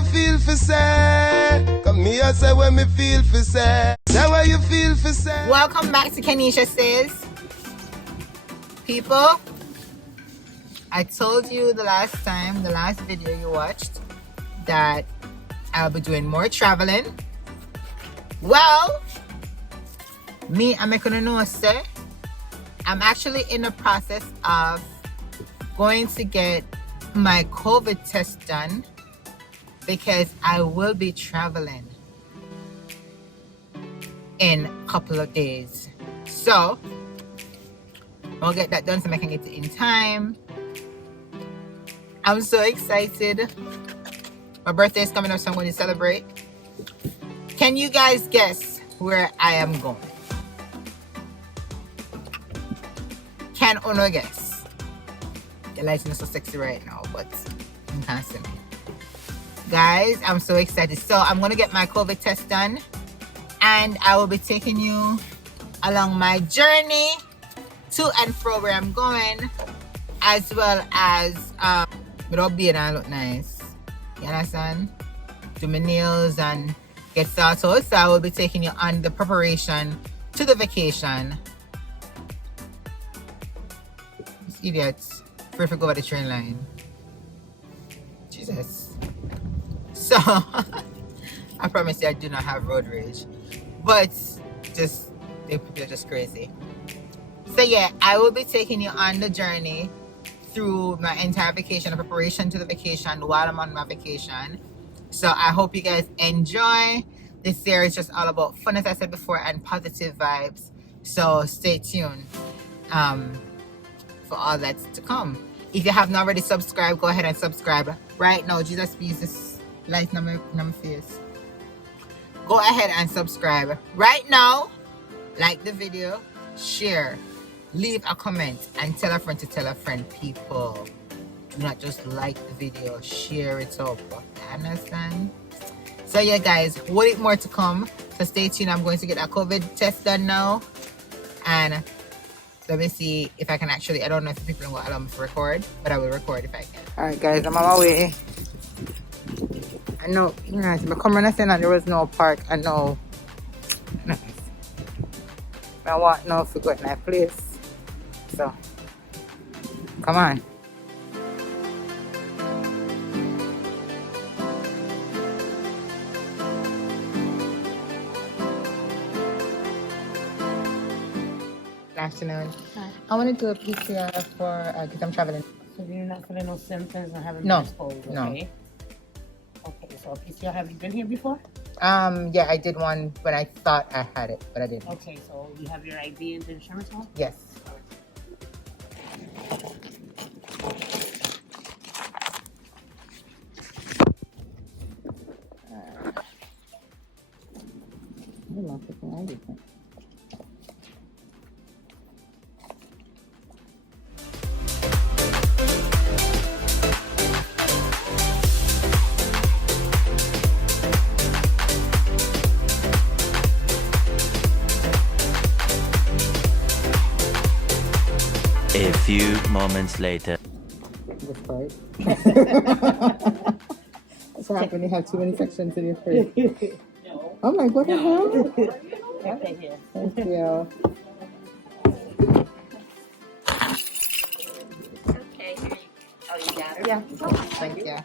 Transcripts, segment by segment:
you feel for say. Come here, say what me feel for say. Say what you feel for say. Welcome back to KeneishaSays. People, I told you the last video you watched, that I'll be doing more traveling. Well, me, I'm gonna know, say, I'm actually in the process of going to get my COVID test done because I will be traveling in a couple of days. So I'll get that done so I can get it in time. I'm so excited. My birthday is coming up, so I'm going to celebrate. Can you guys guess where I am going? Can Uno guess? The lighting is so sexy right now, but you can't see me. Guys, I'm so excited. So I'm going to get my COVID test done, and I will be taking you along my journey to and fro where I'm going, as well as without being I look nice. You understand? Do my nails and get started. So I will be taking you on the preparation to the vacation. These idiots afraid to go over the train line. Jesus. So I promise you I do not have road rage, but people are just crazy. So yeah, I will be taking you on the journey through my entire vacation, the preparation to the vacation while I'm on my vacation. So I hope you guys enjoy. This series is just all about fun, as I said before, and positive vibes. So stay tuned for all that's to come. If you have not already subscribed, go ahead and subscribe right now. Jesus, please, this light on my face. Go ahead and subscribe right now. Like the video, share, leave a comment, and tell a friend to tell a friend. People, do not just like the video, share it up. Understand? So yeah, guys, wait more to come. So stay tuned. I'm going to get a COVID test done now, and let me see if I can actually. I don't know if people will allow me to record, but I will record if I can. All right, guys, I'm on my way. I know, you know, I'm coming and saying that there was no park. I know. I want now to go to my place. So, come on. Good afternoon. Hi. I want to do a PCR for, because I'm traveling. So you're not feeling no symptoms or having No. cold, okay? No. Okay, so PCR, have you been here before? Yeah, I did one when I thought I had it, but I didn't. Okay, so you have your ID and the insurance one? Yes. A few moments later. This part. That's what happens when you have too many sections in your face. No. Oh my, what the hell? Okay, here. Thank you. Okay, here you Oh, you got it? Yeah. Thank you.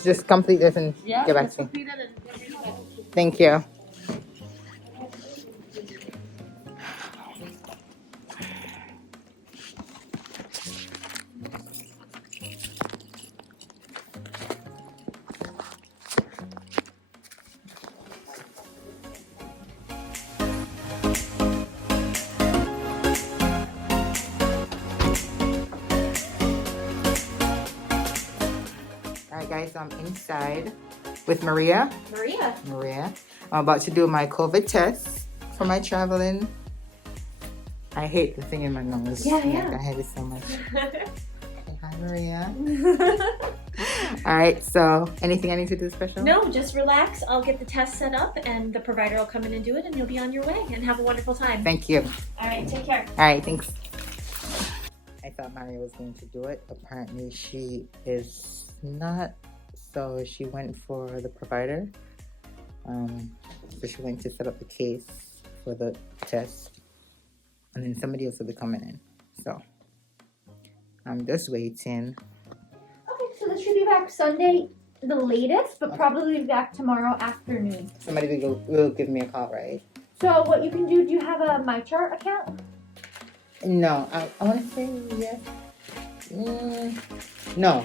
Just complete this and Yeah, get back let's to me. complete it and let me know. Thank you. Alright guys, I'm inside with Maria. Maria. I'm about to do my COVID test for my traveling. I hate the thing in my nose. Yeah. I hate it so much. Okay, hi Maria. Alright, so anything I need to do special? No, just relax. I'll get the test set up and the provider will come in and do it and you'll be on your way and have a wonderful time. Thank you. All right, take care. Alright, thanks. I thought Maria was going to do it. Apparently she is not So she went for the provider. So she went to set up the case for the test. And then somebody else will be coming in. So I'm just waiting. Okay, so this should be back Sunday, the latest, but probably back tomorrow afternoon. Somebody will give me a call, right? So what you can do you have a MyChart account? No, I want to say yes. No.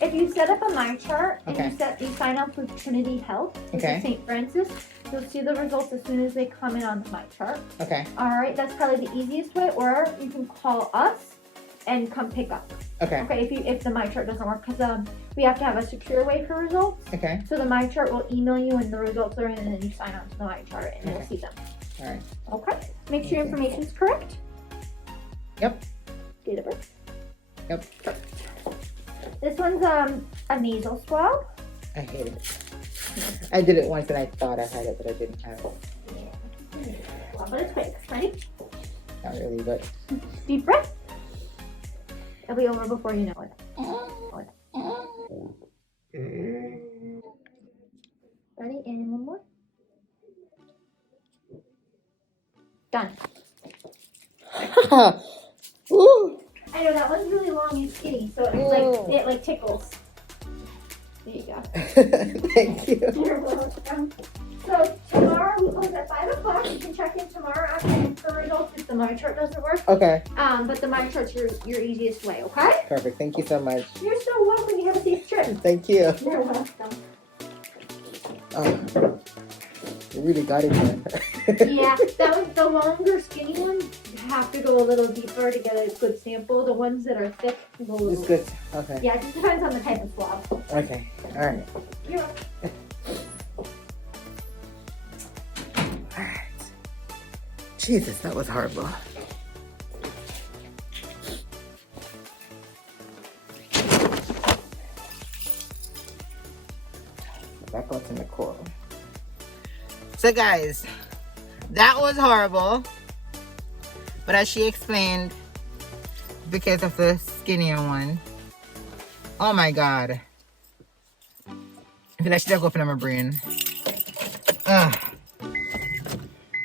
If you set up a MyChart and Okay. you sign up with Trinity Health, which Okay. is St. Francis, you'll see the results as soon as they come in on the MyChart. Okay. Alright, that's probably the easiest way, or you can call us and come pick up. Okay. Okay, if the MyChart doesn't work, because we have to have a secure way for results. Okay. So the MyChart will email you when the results are in, and then you sign on to the MyChart and you'll see them. All right. Okay. Make sure your Okay. information is correct. Yep. Date of birth. Yep. This one's a nasal swab. I hate it. I did it once and I thought I had it, but I didn't have it. Well, but it's quick. Ready? Not really, but. Deep breath. It'll be over before you know it. Ready? And one more. Done. Ooh. I know that one's really long and skinny, so it's it tickles. There you go. Thank you. You're welcome. So tomorrow we close at 5 o'clock. You can check in tomorrow afternoon for results if the MyChart doesn't work. Okay. But the MyChart's your easiest way, okay? Perfect. Thank you so much. You're so welcome. You have a safe trip. Thank you. You're welcome. You really got it, man. Yeah, the longer skinny ones have to go a little deeper to get a good sample. The ones that are thick go a little. It's good. Okay. Yeah, it just depends on the type of swab. Okay. All right. You're welcome. All right. Jesus, that was horrible. Back out to Nicole. So guys, that was horrible. But as she explained, because of the skinnier one, oh my God. I feel like she's go up in my brain. Ugh.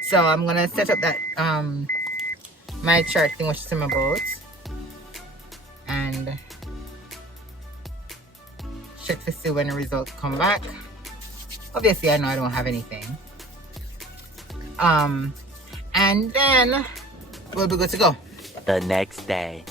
So I'm gonna set up that MyChart thing which is in my boat. And check to see when the results come back. Obviously I know I don't have anything. And then we'll be good to go. The next day.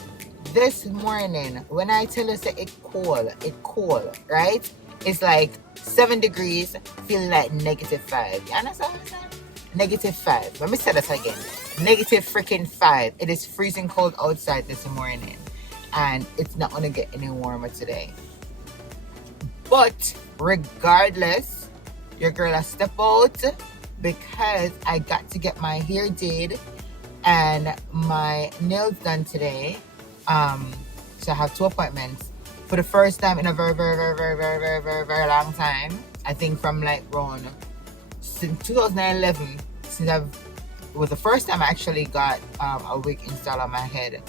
This morning, when I tell you say it cold, right? It's like 7 degrees, feeling like -5. You understand what I'm saying? -5. Let me say that again. Negative freaking 5. It is freezing cold outside this morning. And it's not gonna get any warmer today. But regardless, your girl has step out because I got to get my hair did and my nails done today. So I have 2 appointments for the first time in a very very long time. I think from like around since 2011, it was the first time I actually got a wig installed on my head.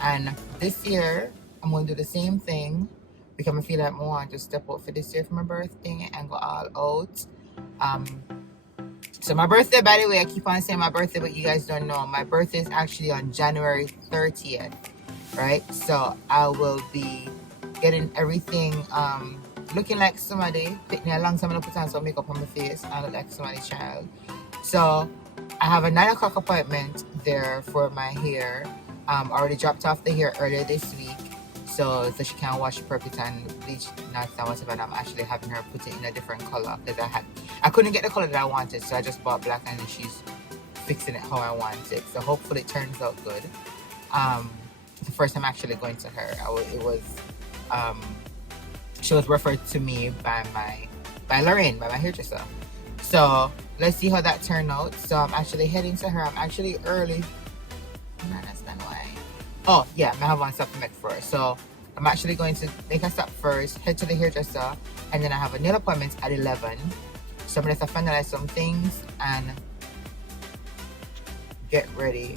And this year I'm going to do the same thing because I feel like I want to step out for this year for my birthday and go all out. So my birthday, by the way, I keep on saying my birthday, but you guys don't know. My birthday is actually on January 30th, right? So I will be getting everything looking like somebody. Take me a long time to put on some makeup on my face. I look like somebody's child. So I have a 9 o'clock appointment there for my hair. I already dropped off the hair earlier this week. So she can wash it perfect and bleach nuts and whatever. And I'm actually having her put it in a different color because I couldn't get the color that I wanted, so I just bought black and she's fixing it how I want it. So hopefully it turns out good. It's the first time actually going to her. She was referred to me by Lorraine, by my hairdresser. So let's see how that turned out. So I'm actually heading to her. I'm actually early. I don't understand why. Oh yeah, I have one stop to make for her. So I'm actually going to make a stop first, head to the hairdresser, and then I have a nail appointment at 11. So I'm going to finalize some things and get ready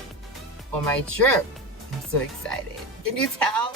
for my trip. I'm so excited. Can you tell?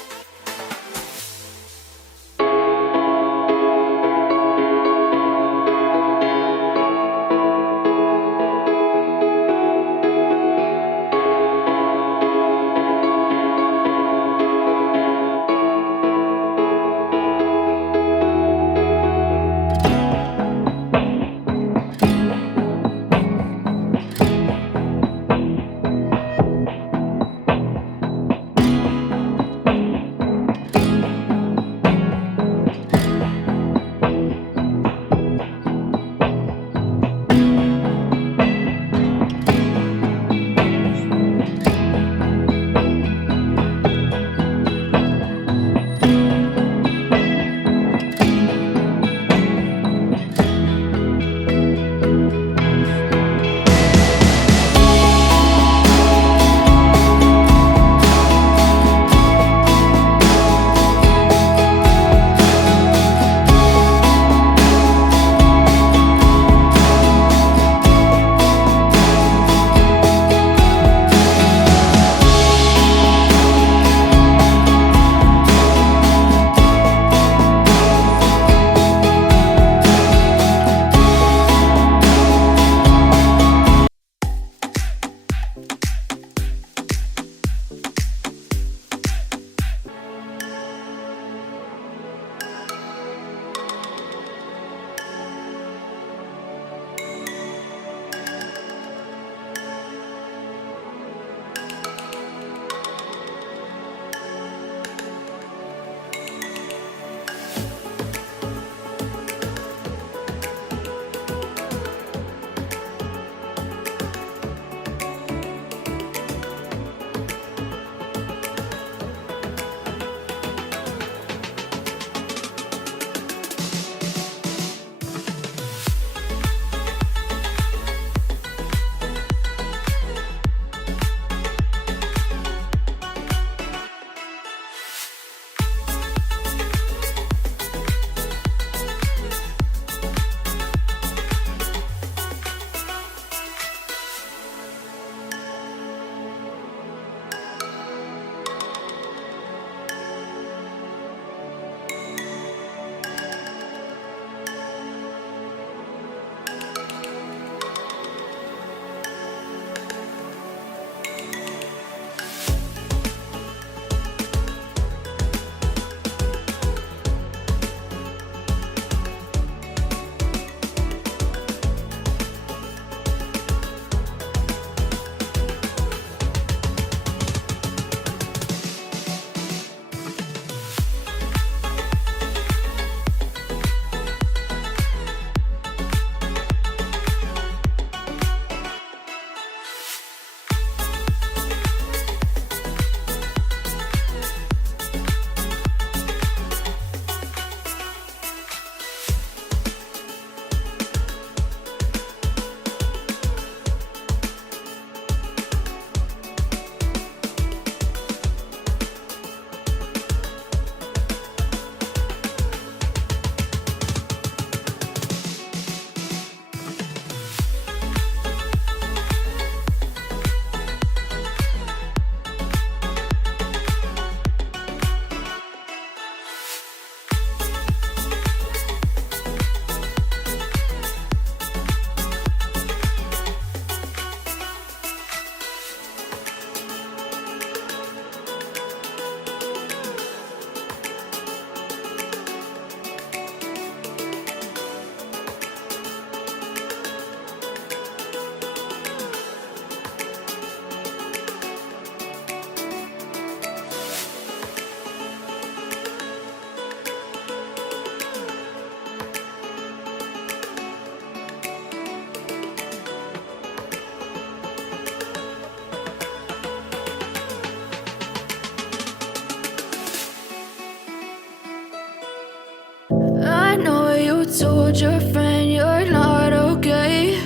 told your friend you're not okay?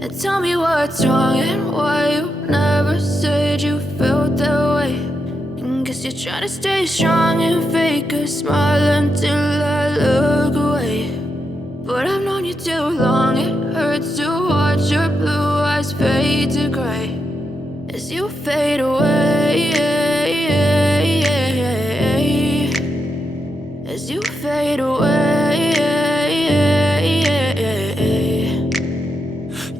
And tell me what's wrong and why you never said you felt that way. And guess you're trying to stay strong and fake a smile until I look away. But I've known you too long, it hurts to watch your blue eyes fade to gray as you fade away, as you fade away.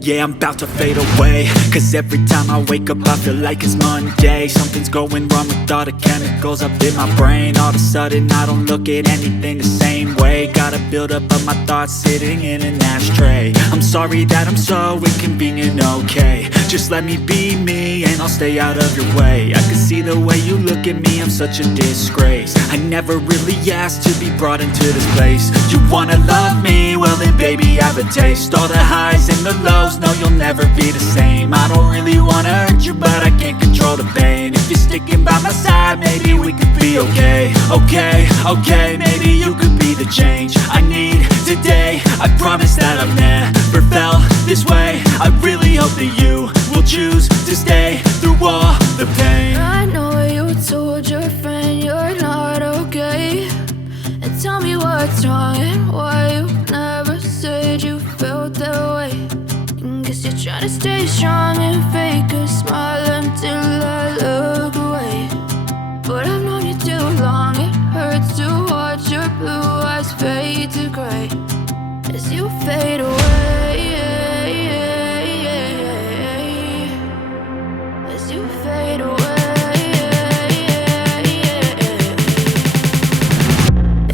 Yeah, I'm about to fade away, cause every time I wake up I feel like it's Monday. Something's going wrong with all the chemicals up in my brain. All of a sudden I don't look at anything the same way. Gotta build up of my thoughts sitting in an ashtray. I'm sorry that I'm so inconvenient, okay? Just let me be me and I'll stay out of your way. I can see the way you look at me, I'm such a disgrace. I never really asked to be brought into this place. You wanna love me? Well then baby have a taste. All the highs and the lows, no you'll never be the same. I don't really wanna hurt you but I can't control the pain. If you're sticking by my side, maybe we could be okay. Okay, maybe you could be the change I need today. I promise that I've never felt this way. I really hope that you will choose to stay through all the pain. I know you told your friend you're not okay. And tell me what's wrong and why you never said you felt that way. And guess you're trying to stay strong and fake a smile until I look away. But I've known you too long, it hurts to watch your blue eyes fade to gray as you fade away, as you fade away,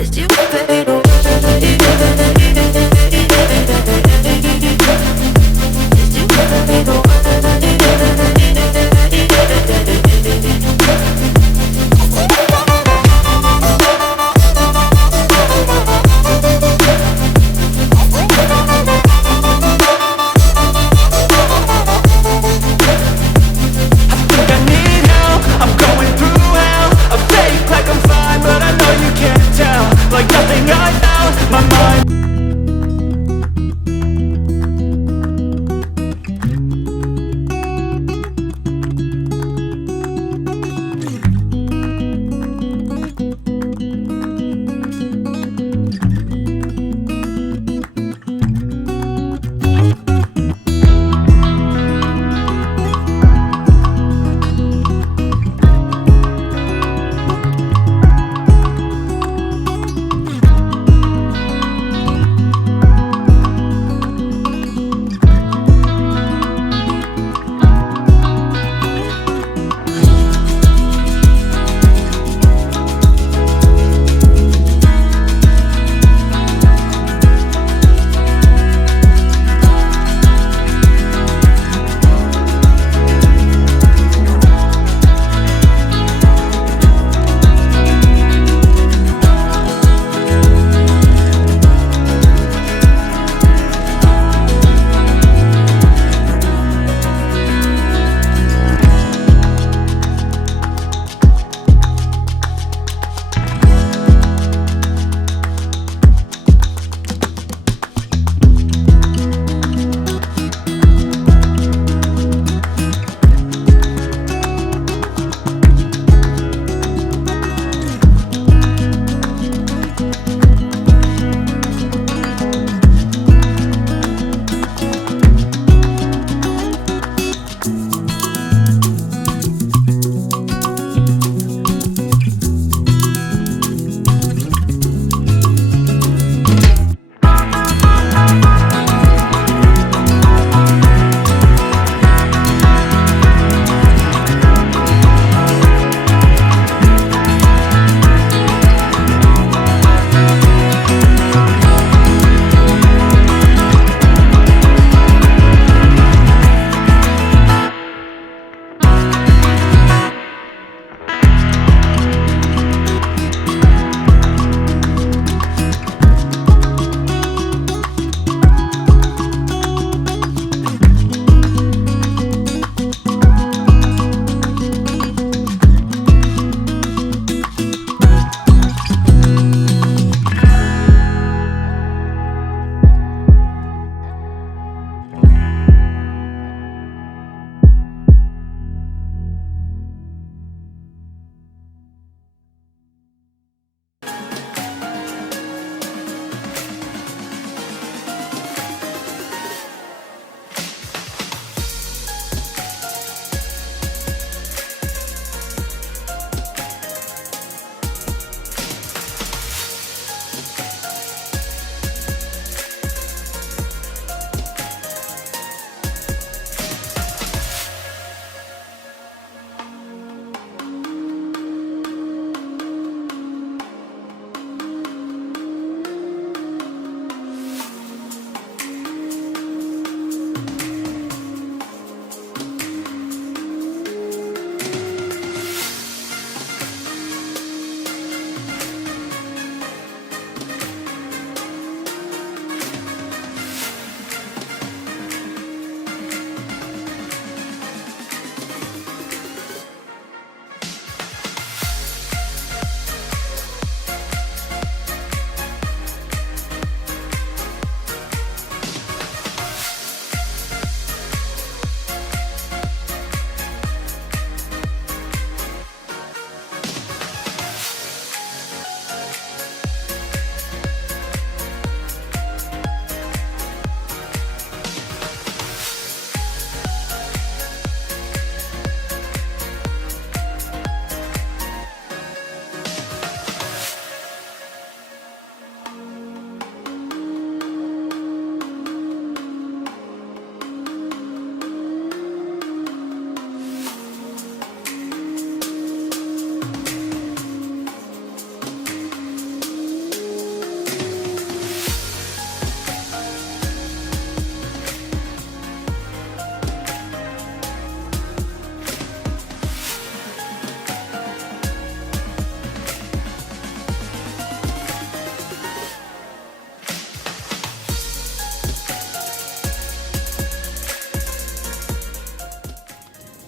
as you fade away.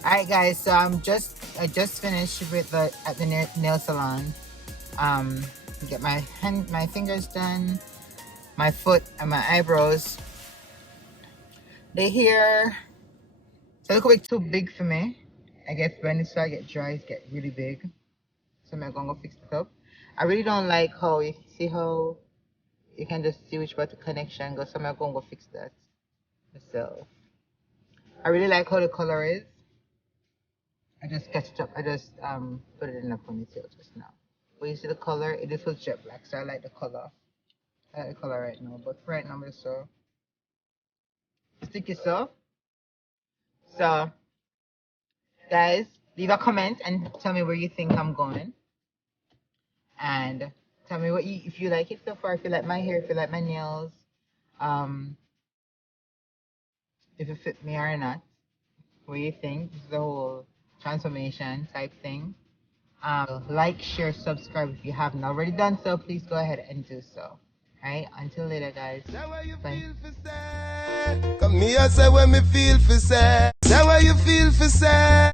Alright guys, so I just finished with at the nail salon. Get my fingers done, my foot and my eyebrows. They here, so look a bit too big for me. I guess when it starts to get dry, it get really big. So I'm gonna go fix it up. I really don't like how you see how you can just see which part the connection goes. So I'm gonna go fix that myself. I really like how the color is. I just sketched it up. I just put it in a ponytail just now. But you see the color? It is was jet black, so I like the color. I like the color right now. But right now, I'm just so stick it so. So, guys, leave a comment and tell me where you think I'm going. And tell me if you like it so far, if you like my hair, if you like my nails, if it fit me or not. What do you think? This is the whole transformation type thing. Like, share, subscribe if you haven't already done so. Please go ahead and do so. Alright, until later, guys. Bye. Come here, say when me feel for say. Say what you feel for say.